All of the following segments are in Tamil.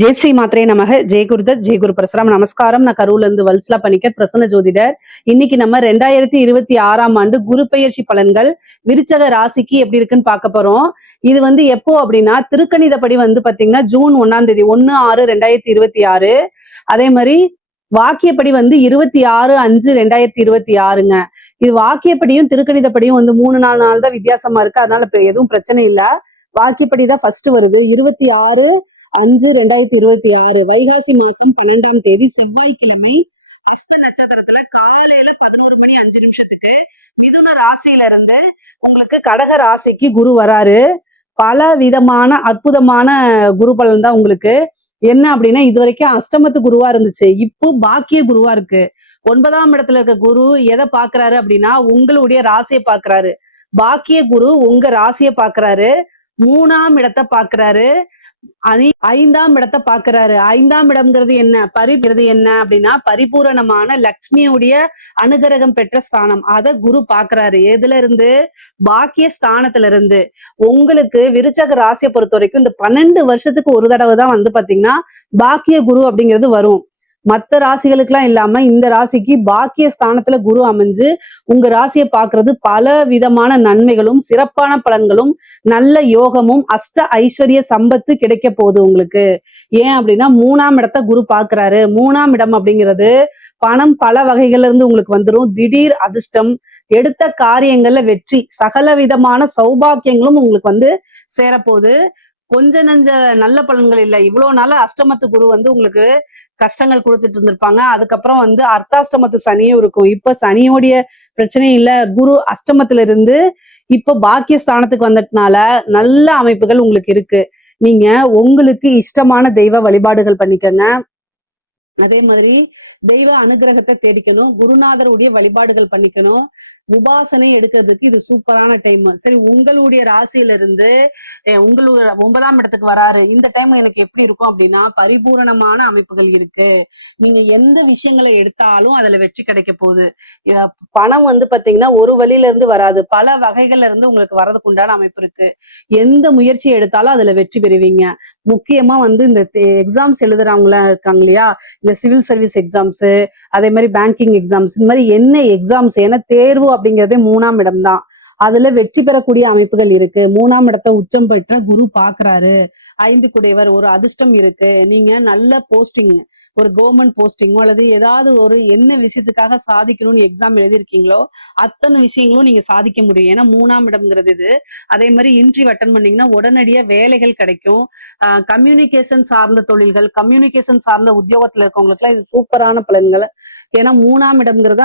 ஜெய் ஸ்ரீ மாத்ரே நமக. ஜெய் குருதத், ஜெய் குரு பிரசரம். நமஸ்காரம். நான் கரூர்ல இருந்து வல்சலா பணிக்கர், பிரசன்ன ஜோதிடர். இன்னைக்கு நம்ம 2026 ஆண்டு குரு பெயர்ச்சி பலன்கள் விருச்சக ராசிக்கு எப்படி இருக்குன்னு பார்க்க போறோம். இது எப்போ அப்படின்னா திருக்கணிதப்படி பாத்தீங்கன்னா ஜூன் 1ஆம் தேதி 1/6/2026. அதே மாதிரி வாக்கியப்படி 26/5/2026ங்க. இது வாக்கியப்படியும் திருக்கணிதப்படியும் 3-4 நாள் தான் வித்தியாசமா இருக்கு. அதனால எதுவும் பிரச்சனை இல்லை. வாக்கியப்படிதான் ஃபர்ஸ்ட் வருது. 26/5/2026 வைகாசி மாசம் 12ஆம் தேதி செவ்வாய்க்கிழமை ஹஸ்த நட்சத்திரத்துல காலையில 11:05 மிதுன ராசியில இருந்து உங்களுக்கு கடக ராசிக்கு குரு வராரு. பல விதமான அற்புதமான குரு பலன் தான் உங்களுக்கு. என்ன அப்படின்னா இது வரைக்கும் அஷ்டமத்து குருவா இருந்துச்சு, இப்போ பாக்கிய குருவா இருக்கு. 9ஆம் இடத்துல இருக்க குரு எதை பாக்குறாரு அப்படின்னா உங்களுடைய ராசியை பாக்குறாரு. பாக்கிய குரு உங்க ராசியை பாக்குறாரு. 3ஆம் இடத்தை பாக்குறாரு. 5ஆம் இடத்தை பாக்குறாரு. 5ஆம் இடம்ங்கிறது என்ன என்ன அப்படின்னா பரிபூரணமான லக்ஷ்மியுடைய அனுகிரகம் பெற்ற ஸ்தானம். அத குரு பாக்குறாரு. எதுல இருந்து? பாக்கிய ஸ்தானத்துல இருந்து. உங்களுக்கு விருச்சக ராசியை பொறுத்த வரைக்கும் இந்த 12 வருஷத்துக்கு ஒரு தடவை தான் பாத்தீங்கன்னா பாக்கிய குரு அப்படிங்கிறது வரும். மற்ற ராசிகளுக்கு எல்லாம் இல்லாம இந்த ராசிக்கு பாக்கிய ஸ்தானத்துல குரு அமைஞ்சு உங்க ராசியை பாக்குறது பல விதமான நன்மைகளும் சிறப்பான பலன்களும் நல்ல யோகமும் அஷ்ட ஐஸ்வர்ய சம்பத்து கிடைக்க போகுது உங்களுக்கு. ஏன் அப்படின்னா 3ஆம் இடத்தை குரு பாக்குறாரு. 3ஆம் இடம் அப்படிங்கிறது பணம் பல வகைகள்ல இருந்து உங்களுக்கு வந்துடும். திடீர் அதிர்ஷ்டம், எடுத்த காரியங்கள்ல வெற்றி, சகல விதமான சௌபாக்கியங்களும் உங்களுக்கு சேரப்போகுது. கொஞ்ச நஞ்ச நல்ல பலன்கள் இல்லை. இவ்வளவு நாள அஷ்டமத்து குரு உங்களுக்கு கஷ்டங்கள் கொடுத்துட்டு இருந்திருப்பாங்க. அதுக்கப்புறம் அர்த்தாஷ்டமத்து சனியும் இருக்கும். இப்ப சனியோடைய பிரச்சனை இல்ல. குரு அஷ்டமத்துல இருந்து இப்ப பாக்கிய ஸ்தானத்துக்கு வந்ததுனால நல்ல அமைப்புகள் உங்களுக்கு இருக்கு. நீங்க உங்களுக்கு இஷ்டமான தெய்வ வழிபாடுகள் பண்ணிக்கங்க. அதே மாதிரி தெய்வ அனுகிரகத்தை தேடிக்கணும். குருநாதருடைய வழிபாடுகள் பண்ணிக்கணும். உபாசனை எடுக்கிறதுக்கு இது சூப்பரான டைம். சரி, உங்களுடைய ராசியில இருந்து உங்களுடைய 9ஆம் இடத்துக்கு வராரு. இந்த டைம் எனக்கு எப்படி இருக்கும் அப்படின்னா பரிபூரணமான அமைப்புகள் இருக்கு. நீங்க எந்த விஷயங்களை எடுத்தாலும் அதுல வெற்றி கிடைக்க போகுது. பணம் பாத்தீங்கன்னா ஒரு வழியில இருந்து வராது, பல வகைகள்ல இருந்து உங்களுக்கு வர்றதுக்கு உண்டான அமைப்பு இருக்கு. எந்த முயற்சி எடுத்தாலும் அதுல வெற்றி பெறுவீங்க. முக்கியமா இந்த எக்ஸாம்ஸ் எழுதுறவங்களா இருக்காங்க இல்லையா, இந்த சிவில் சர்வீஸ் எக்ஸாம்ஸ், அதே மாதிரி பேங்கிங் எக்ஸாம்ஸ், இந்த மாதிரி என்ன எக்ஸாம்ஸ், ஏன்னா தேர்வு அப்படிங்கிறதே 3ஆம் இடம் தான். அதுல வெற்றி பெறக்கூடிய அமைப்புகள் இருக்கு. 3ஆம் இடத்தை உச்சம் பெற்ற குரு பாக்குறாரு. 5 குடையவர், ஒரு அதிர்ஷ்டம் இருக்கு. நீங்க நல்ல போஸ்டிங், ஒரு கவர்மெண்ட் போஸ்டிங்கோ அல்லது ஏதாவது ஒரு என்ன விஷயத்துக்காக சாதிக்கணும்னு எக்ஸாம் எழுதிருக்கீங்களோ அத்தனை விஷயங்களும் நீங்க சாதிக்க முடியும். ஏன்னா 3ஆம் இடம்ங்கிறது இது. அதே மாதிரி இன்டர்வியூ அட்டன் பண்ணீங்கன்னா உடனடியா வேலைகள் கிடைக்கும். கம்யூனிகேஷன் சார்ந்த தொழில்கள், கம்யூனிகேஷன் சார்ந்த உத்தியோகத்துல இருக்கவங்களுக்கு எல்லாம் இது சூப்பரான பலன்கள். ஏன்னா 3ஆம் இடம்ங்கிறதா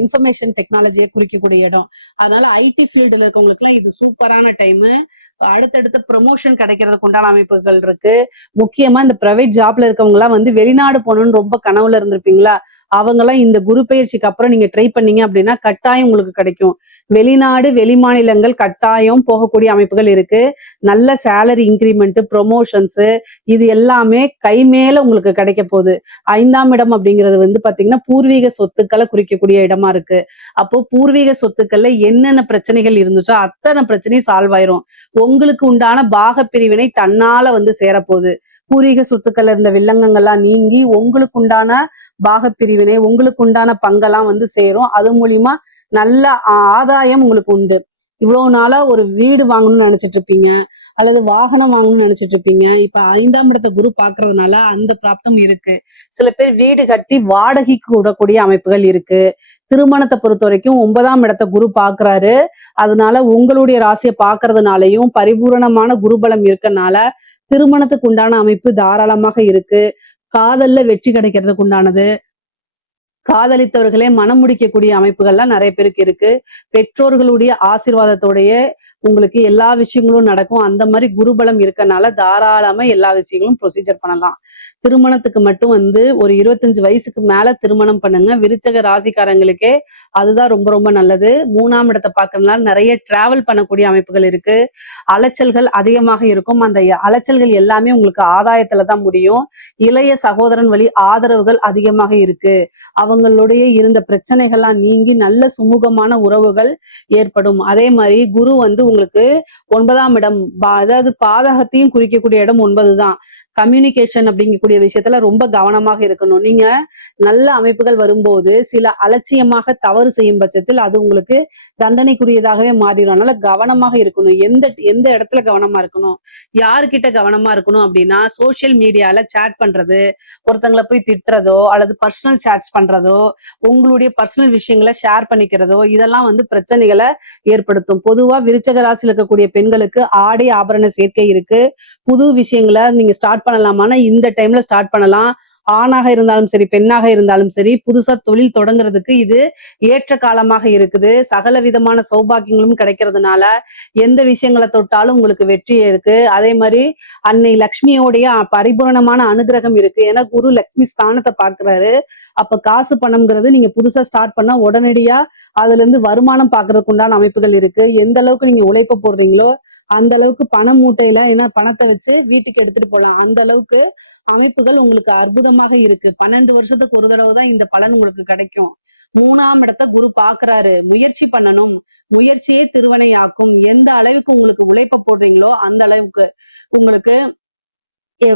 இன்ஃபர்மேஷன் டெக்னாலஜியை குறிக்கக்கூடிய இடம். அதனால ஐடி ஃபீல்டுல இருக்கவங்களுக்கு எல்லாம் இது சூப்பரான டைம். அடுத்தடுத்த ப்ரொமோஷன் கிடைக்கிறதுக்கு உண்டான அமைப்புகள் இருக்கு. முக்கியமா இந்த பிரைவேட் ஜாப்ல இருக்கவங்க எல்லாம் வெளிநாடு போகணும்னு ரொம்ப கனவுல இருந்திருப்பீங்களா, அவங்க எல்லாம் இந்த குரு பயிற்சிக்கு அப்புறம் நீங்க ட்ரை பண்ணீங்க அப்படின்னா கட்டாயம் உங்களுக்கு கிடைக்கும். வெளிநாடு வெளி மாநிலங்கள் கட்டாயம் போகக்கூடிய அமைப்புகள் இருக்கு. நல்ல சேலரி இன்கிரிமெண்ட், ப்ரொமோஷன்ஸ், இது எல்லாமே கை மேல உங்களுக்கு கிடைக்க போகுது. 5ஆம் இடம் அப்படிங்கிறது பாத்தீங்கன்னா பூர்வீக சொத்துக்களை குறிக்கக்கூடிய இடமா இருக்கு. அப்போ பூர்வீக சொத்துக்கள்ல என்னென்ன பிரச்சனைகள் இருந்துச்சோ அத்தனை பிரச்சனையும் சால்வ் ஆயிரும். உங்களுக்கு உண்டான பாக பிரிவினை தன்னால சேரப்போகுது. பூர்வீக சொத்துக்கள்ல இருந்த வில்லங்கங்கள்லாம் நீங்கி உங்களுக்கு உண்டான பாக பிரிவினை, உங்களுக்கு உண்டான பங்கெல்லாம் சேரும். அது மூலியமா நல்ல ஆதாயம் உங்களுக்கு உண்டு. இவ்வளவு நாளா ஒரு வீடு வாங்கணும்னு நினைச்சிட்டு இருப்பீங்க, அல்லது வாகனம் வாங்கணும்னு நினைச்சிட்டு இருப்பீங்க. இப்ப 5ஆம் இடத்தை குரு பாக்குறதுனால அந்த பிராப்தம் இருக்கு. சில பேர் வீடு கட்டி வாடகைக்கு விடக்கூடிய அமைப்புகள் இருக்கு. திருமணத்தை பொறுத்த வரைக்கும் 9ஆம் இடத்தை குரு பாக்குறாரு. அதனால உங்களுடைய ராசியை பாக்குறதுனாலையும் பரிபூரணமான குருபலம் இருக்கனால திருமணத்துக்கு உண்டான அமைப்பு தாராளமாக இருக்கு. காதல்ல வெற்றி கிடைக்கிறதுக்கு உண்டானது, காதலித்தவர்களே மனம் முடிக்கக்கூடிய அமைப்புகள்லாம் நிறைய பேருக்கு இருக்கு. பெற்றோர்களுடைய ஆசீர்வாதத்தோடைய உங்களுக்கு எல்லா விஷயங்களும் நடக்கும். அந்த மாதிரி குருபலம் இருக்கனால தாராளமா எல்லா விஷயங்களும் ப்ரொசீஜர் பண்ணலாம். திருமணத்துக்கு மட்டும் ஒரு 25 வயசுக்கு மேல திருமணம் பண்ணுங்க. விருச்சக ராசிக்காரங்களுக்கே அதுதான் ரொம்ப ரொம்ப நல்லது. 3ஆம் இடத்தை பார்க்கறதுனால நிறைய டிராவல் பண்ணக்கூடிய அமைப்புகள் இருக்கு. அலைச்சல்கள் அதிகமாக இருக்கும். அந்த அலைச்சல்கள் எல்லாமே உங்களுக்கு ஆதாயத்துல தான் முடியும். இளைய சகோதரன் வழி ஆதரவுகள் அதிகமாக இருக்கு. அவங்களுடைய இருந்த பிரச்சனைகள்லாம் நீங்கி நல்ல சுமூகமான உறவுகள் ஏற்படும். அதே மாதிரி குரு உங்களுக்கு 9ஆம் இடம், அதாவது பாதகத்தையும் குறிக்கக்கூடிய இடம் 9 தான். கம்யூனிகேஷன் அப்படிங்கக்கூடிய விஷயத்துல ரொம்ப கவனமாக இருக்கணும். நீங்க நல்ல அமைப்புகள் வரும்போது சில அலட்சியமாக தவறு செய்யும் பட்சத்தில் அது உங்களுக்கு தண்டனைக்குரியதாகவே மாறிடும். அதனால கவனமாக இருக்கணும். எந்த எந்த இடத்துல கவனமா இருக்கணும், யாருகிட்ட கவனமா இருக்கணும் அப்படின்னா, சோசியல் மீடியால சேட் பண்றது, ஒருத்தங்கள போய் திட்டுறதோ அல்லது பர்சனல் சேட்ஸ் பண்றதோ, உங்களுடைய பர்சனல் விஷயங்கள ஷேர் பண்ணிக்கிறதோ, இதெல்லாம் வந்து பிரச்சனைகளை ஏற்படுத்தும். பொதுவா விருச்சக ராசியில இருக்கக்கூடிய பெண்களுக்கு ஆடை ஆபரண சேர்க்கை இருக்கு. புது விஷயங்கள நீங்க ஸ்டார்ட் பண்ணலாமான்னா, இந்த டைம்ல ஸ்டார்ட் பண்ணலாம். ஆணாக இருந்தாலும் சரி, பெண்ணாக இருந்தாலும் சரி, புதுசா தொழில் தொடங்குறதுக்கு இது ஏற்ற காலமாக இருக்குது. சகல விதமான சௌபாக்கியங்களும் கிடைக்கிறதுனால, எந்த விஷயங்கள தொட்டாலும் உங்களுக்கு வெற்றி இருக்கு. அதே மாரி அன்னை லக்ஷ்மியோடைய பரிபூரணமான அனுகிரகம் இருக்கு. ஏன்னா குரு லக்ஷ்மி ஸ்தானத்த பார்க்கிறாரு. அப்ப காசு பணம்ங்கிறது நீங்க புதுசா ஸ்டார்ட் பண்ணா உடனடியா அதுல இருந்து வருமானம் பார்க்கறதுக்கு உண்டான அமைப்புகள் இருக்கு. எந்த அளவுக்கு நீங்க உழைப்ப போடுறீங்களோ, அந்த அளவுக்கு பண மூட்டையில ஏன்னா பணத்தை வச்சு வீட்டுக்கு எடுத்துட்டு போலாம். அந்த அளவுக்கு அமைப்புகள் உங்களுக்கு அற்புதமாக இருக்கு. 12 வருஷத்துக்கு ஒரு தடவை தான் இந்த பலன் உங்களுக்கு கிடைக்கும். 3ஆம் இடத்தை குரு பாக்குறாரு. முயற்சி பண்ணணும். முயற்சியே திருவினையாக்கும். எந்த அளவுக்கு உங்களுக்கு உழைப்ப போடுறீங்களோ அந்த அளவுக்கு உங்களுக்கு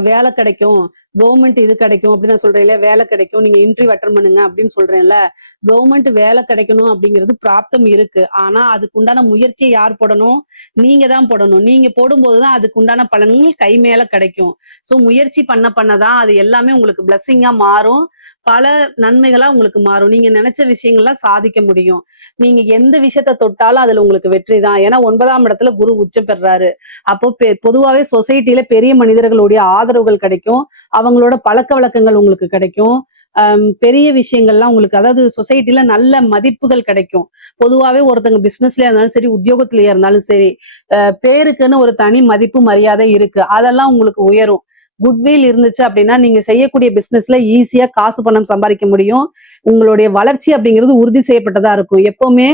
வேலை கிடைக்கும். கவர்மெண்ட் இது கிடைக்கும் அப்படின்னு நான் சொல்றேன்ல, வேலை கிடைக்கும். நீங்க இன்டர்வியூ அட்டெண்ட் பண்ணுங்க அப்படின்னு சொல்றேன்ல. கவர்மெண்ட் வேலை கிடைக்கணும் அப்படிங்கிறது பிராப்தம் இருக்கு. ஆனா அதுக்கு உண்டான முயற்சியை யார் போடணும்? நீங்க தான் போடணும். நீங்க போடும்போதுதான் அதுக்கு உண்டான பலன்கள் கை மேல கிடைக்கும். சோ முயற்சி பண்ணதான் அது எல்லாமே உங்களுக்கு பிளஸ்ஸிங்கா மாறும். பல நன்மைகளா உங்களுக்கு மாறும். நீங்க நினைச்ச விஷயங்கள்லாம் சாதிக்க முடியும். நீங்க எந்த விஷயத்த தொட்டாலும் அதுல உங்களுக்கு வெற்றி தான். ஏன்னா 9ஆம் இடத்துல குரு உச்சம் பெறாரு. அப்போ பொதுவாவே சொசைட்டில பெரிய மனிதர்களுடைய ஆதரவுகள் கிடைக்கும். அவங்களோட பழக்க வழக்கங்கள் உங்களுக்கு கிடைக்கும். பெரிய விஷயங்கள்லாம் உங்களுக்கு அதாவது சொசைட்டில நல்ல மதிப்புகள் கிடைக்கும். பொதுவாவே ஒருத்தங்க பிசினஸ்லயா இருந்தாலும் சரி, உத்தியோகத்திலயா இருந்தாலும் சரி, பேருக்குன்னு ஒரு தனி மதிப்பு மரியாதை இருக்கு. அதெல்லாம் உங்களுக்கு உயரும். குட்வில் இருந்துச்சு அப்படின்னா நீங்க செய்யக்கூடிய பிசினஸ்ல ஈஸியா காசு பணம் சம்பாதிக்க முடியும். உங்களுடைய வளர்ச்சி அப்படிங்கிறது உறுதி செய்யப்பட்டதா இருக்கும். எப்பவுமே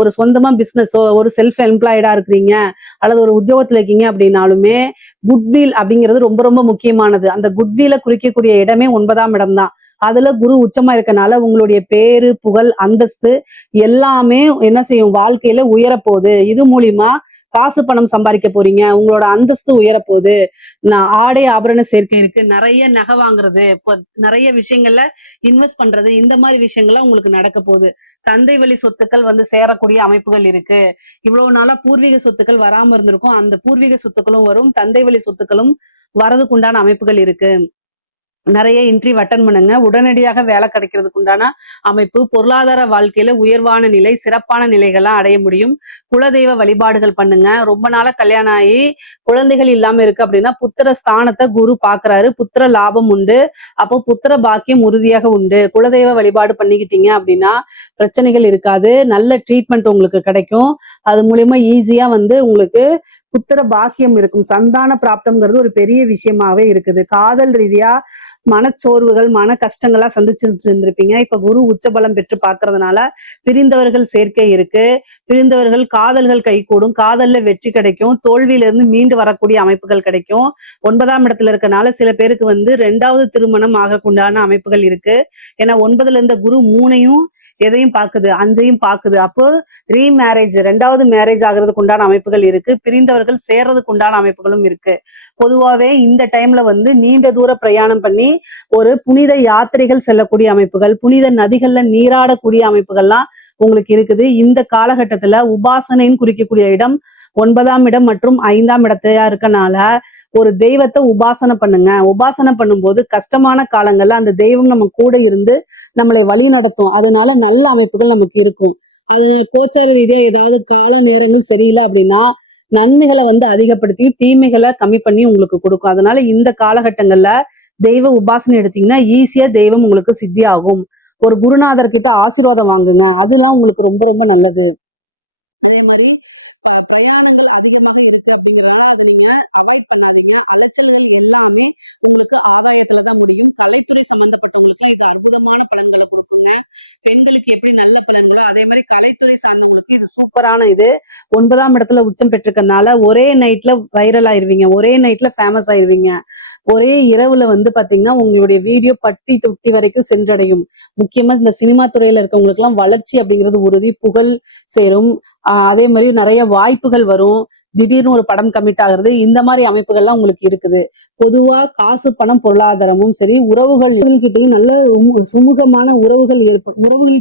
ஒரு சொந்தமா பிசினஸோ ஒரு செல்ஃப் எம்ப்ளாய்டா இருக்கிறீங்க அல்லது ஒரு உத்தியோகத்துல இருக்கீங்க அப்படின்னாலுமே குட்வில் அப்படிங்கிறது ரொம்ப ரொம்ப முக்கியமானது. அந்த குட்வில குறிக்கக்கூடிய இடமே 9ஆம் இடம் தான். அதுல குரு உச்சமா இருக்கனால உங்களுடைய பேரு புகழ் அந்தஸ்து எல்லாமே என்ன செய்யும், வாழ்க்கையில உயரப்போகுது. இது மூலியமா காசு பணம் சம்பாதிக்க போறீங்க. உங்களோட அந்தஸ்து உயரப்போகுது. ஆடை ஆபரண சேர்க்கை இருக்கு. நிறைய நகை வாங்குறது, இப்போ நிறைய விஷயங்கள்ல இன்வெஸ்ட் பண்றது, இந்த மாதிரி விஷயங்கள்லாம் உங்களுக்கு நடக்க போகுது. தந்தை வழி சொத்துக்கள் வந்து சேரக்கூடிய அமைப்புகள் இருக்கு. இவ்வளவு நாளா பூர்வீக சொத்துக்கள் வராம இருந்திருக்கும். அந்த பூர்வீக சொத்துக்களும் வரும். தந்தை வழி சொத்துக்களும் வரதுக்கு உண்டான அமைப்புகள் இருக்கு. நிறைய இன்டர்வியூ அட்டெண்ட் பண்ணுங்க. உடனடியாக வேலை கிடைக்கிறதுக்கு உண்டான அமைப்பு. பொருளாதார வாழ்க்கையில உயர்வான நிலை, சிறப்பான நிலைகள்லாம் அடைய முடியும். குலதெய்வ வழிபாடுகள் பண்ணுங்க. ரொம்ப நாளா கல்யாணம் ஆகி குழந்தைகள் இல்லாம இருக்கு அப்படின்னா புத்திர ஸ்தானத்தை குரு பாக்குறாரு. புத்திர லாபம் உண்டு. அப்போ புத்திர பாக்கியம் உறுதியாக உண்டு. குலதெய்வ வழிபாடு பண்ணிக்கிட்டீங்க அப்படின்னா பிரச்சனைகள் இருக்காது. நல்ல ட்ரீட்மெண்ட் உங்களுக்கு கிடைக்கும். அது மூலியமா ஈஸியா வந்து உங்களுக்கு புத்திர பாக்கியம் இருக்கும். சந்தான பிராப்தம்ங்கிறது ஒரு பெரிய விஷயமாவே இருக்குது. காதல் ரீதியா மனச்சோர்வுகள், மன கஷ்டங்களா சந்திச்சுட்டு இருந்திருப்பீங்க. இப்ப குரு உச்சபலம் பெற்று பாக்குறதுனால பிரிந்தவர்கள் சேர்க்கை இருக்கு. பிரிந்தவர்கள் காதல்கள் கைகூடும். காதல்ல வெற்றி கிடைக்கும். தோல்வியில இருந்து மீண்டு வரக்கூடிய அமைப்புகள் கிடைக்கும். 9ஆம் இடத்துல இருக்கனால சில பேருக்கு வந்து 2வது திருமணம் ஆகக்குண்டான அமைப்புகள் இருக்கு. ஏன்னா 9ல இருந்த குரு 3ஐயும் எதையும் பாக்குது, 5ஐயும் பாக்குது. அப்போ ரீமேரேஜ் 2வது மேரேஜ் ஆகிறதுக்கு உண்டான அமைப்புகள் இருக்கு. பிரிந்தவர்கள் சேர்றதுக்கு உண்டான அமைப்புகளும் இருக்கு. பொதுவாவே இந்த டைம்ல வந்து நீண்ட தூர பிரயாணம் பண்ணி ஒரு புனித யாத்திரைகள் செல்லக்கூடிய அமைப்புகள், புனித நதிகள்ல நீராடக்கூடிய அமைப்புகள்லாம் உங்களுக்கு இருக்குது. இந்த காலகட்டத்துல உபாசனைன்னு குறிக்கக்கூடிய இடம் 9ஆம் இடம் மற்றும் 5ஆம் இடத்தையா இருக்கனால ஒரு தெய்வத்தை உபாசனை பண்ணுங்க. உபாசனை பண்ணும்போது கஷ்டமான காலங்கள்ல அந்த தெய்வம் நம்ம கூட இருந்து நம்மளை வழி நடத்தும். அதனால நல்ல அமைப்புகள் நமக்கு இருக்கும். அது கோச்சார ரீதியா ஏதாவது கால நேரங்கள் சரியில்லை அப்படின்னா நன்மைகளை வந்து அதிகப்படுத்தி தீமைகளை கம்மி பண்ணி உங்களுக்கு கொடுக்கும். அதனால இந்த காலகட்டங்கள்ல தெய்வ உபாசனை எடுத்தீங்கன்னா ஈஸியா தெய்வம் உங்களுக்கு சித்தி ஆகும். ஒரு குருநாதர் கிட்ட ஆசீர்வாதம் வாங்குங்க. அதெல்லாம் உங்களுக்கு ரொம்ப ரொம்ப நல்லது. அதிகமாக இருக்கு அப்படிங்கிறனால அதை நீங்க அவாய்ட் பண்ணாதீங்க. அலைச்சல்கள் எல்லாமே உங்களுக்கு ஆதாயத்தை தான் முடியும். கலைத்துறை சம்பந்தப்பட்டவங்களுக்கு இது அற்புதமான பலன்களை கொடுக்குங்க. பெண்களுக்கு எப்படி நல்ல பலன்களோ அதே மாதிரி கலைத்துறை சார்ந்தவங்களுக்கு இது சூப்பரான இது. 9ஆம் இடத்துல உச்சம் பெற்றிருக்கனால ஒரே நைட்ல வைரல் ஆயிருவீங்க. ஒரே நைட்ல ஃபேமஸ் ஆயிருவீங்க. ஒரே இரவுல வந்து பாத்தீங்கன்னா உங்களுடைய வீடியோ பட்டி தொட்டி வரைக்கும் சென்றடையும். முக்கியமா இந்த சினிமா துறையில இருக்கவங்களுக்கு எல்லாம் வளர்ச்சி அப்படிங்கிறது உறுதி. புகழ் சேரும். அதே மாதிரி நிறைய வாய்ப்புகள் வரும். திடீர்னு ஒரு படம் கமிட் ஆகுறது, இந்த மாதிரி அமைப்புகள்லாம் உங்களுக்கு இருக்குது. பொதுவா காசு, பணம், பொருளாதாரமும் சரி, உறவுகள் கிட்டயும் நல்ல சுமூகமான உறவுகள்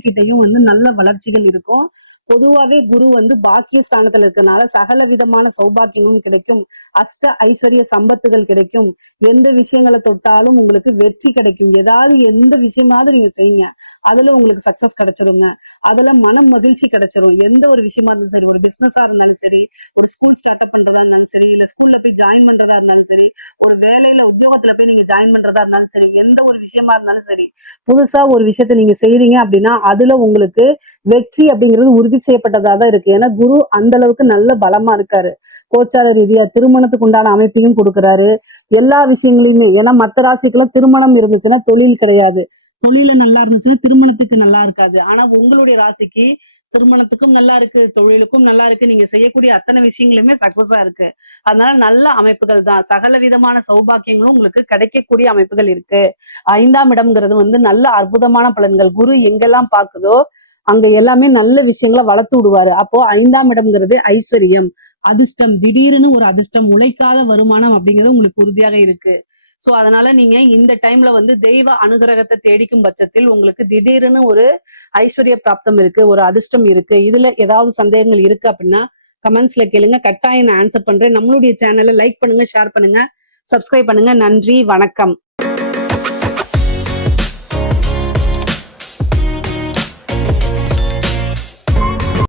கிட்டயும் வந்து நல்ல வளர்ச்சிகள் இருக்கும். பொதுவாவே குரு வந்து பாக்கிய ஸ்தானத்துல இருக்கறனால சகல விதமான சௌபாக்கியமும் கிடைக்கும். அஷ்ட ஐஸ்வர்ய சம்பத்துகள் கிடைக்கும். எந்த விஷயங்களை தொட்டாலும் உங்களுக்கு வெற்றி கிடைக்கும். ஏதாவது எந்த விஷயமாவது நீங்க செய்யுங்க, அதுல உங்களுக்கு சக்சஸ் கிடைச்சிருங்க. அதுல மனம் மகிழ்ச்சி கிடைச்சிரும். எந்த ஒரு விஷயமா இருந்தாலும் சரி, ஒரு பிசினஸா இருந்தாலும் சரி, ஒரு ஸ்கூல் ஸ்டார்ட் அப் பண்றதா இருந்தாலும் சரி, இல்ல ஸ்கூல்ல போய் ஜாயின் பண்றதா இருந்தாலும் சரி, ஒரு வேலையில உத்தியோகத்துல போய் நீங்க ஜாயின் பண்றதா இருந்தாலும் சரி, எந்த ஒரு விஷயமா இருந்தாலும் சரி, புதுசா ஒரு விஷயத்த நீங்க செய்றீங்க அப்படின்னா அதுல உங்களுக்கு வெற்றி அப்படிங்கிறது உறுதி செய்யப்பட்டதா தான் இருக்கு. ஏன்னா குரு அந்த அளவுக்கு நல்ல பலமா இருக்காரு. கோச்சார ரீதியா திருமணத்துக்கு உண்டான அமைப்பையும் கொடுக்குறாரு. எல்லா விஷயங்களையுமே, ஏன்னா மத்த ராசிக்கெல்லாம் திருமணம் இருந்துச்சுன்னா தொழில் கிடையாது, தொழில நல்லா இருந்துச்சுன்னா திருமணத்துக்கு நல்லா இருக்காது. ஆனா உங்களுடைய ராசிக்கு திருமணத்துக்கும் நல்லா இருக்கு, தொழிலுக்கும் நல்லா இருக்கு, நீங்க செய்யக்கூடிய அத்தனை விஷயங்களுமே சக்சஸா இருக்கு. அதனால நல்ல அமைப்புகள் தான். சகல விதமான சௌபாக்கியங்களும் உங்களுக்கு கிடைக்கக்கூடிய அமைப்புகள் இருக்கு. 5ஆம் இடம்ங்கிறது வந்து நல்ல அற்புதமான பலன்கள். குரு எங்கெல்லாம் பாக்குதோ அங்க எல்லாமே நல்ல விஷயங்களை வளர்த்து விடுவாரு. அப்போ 5ஆம் இடம்ங்கிறது ஐஸ்வர்யம், அதிர்ஷ்டம், திடீர்னு ஒரு அதிர்ஷ்டம், உழைக்காத வருமானம் அப்படிங்கிறது உங்களுக்கு உறுதியாக இருக்கு. சோ அதனால நீங்க இந்த டைம்ல வந்து தெய்வ அனுகிரகத்தை தேடிக்கும் பட்சத்தில் உங்களுக்கு திடீர்னு ஒரு ஐஸ்வர்ய பிராப்தம் இருக்கு, ஒரு அதிர்ஷ்டம் இருக்கு. இதுல ஏதாவது சந்தேகங்கள் இருக்கு அப்படின்னா கமெண்ட்ஸ்ல கேளுங்க, கட்டாயம் நான் ஆன்சர் பண்றேன். நம்மளுடைய சேனலை லைக் பண்ணுங்க, ஷேர் பண்ணுங்க, சப்ஸ்கிரைப் பண்ணுங்க. நன்றி, வணக்கம்.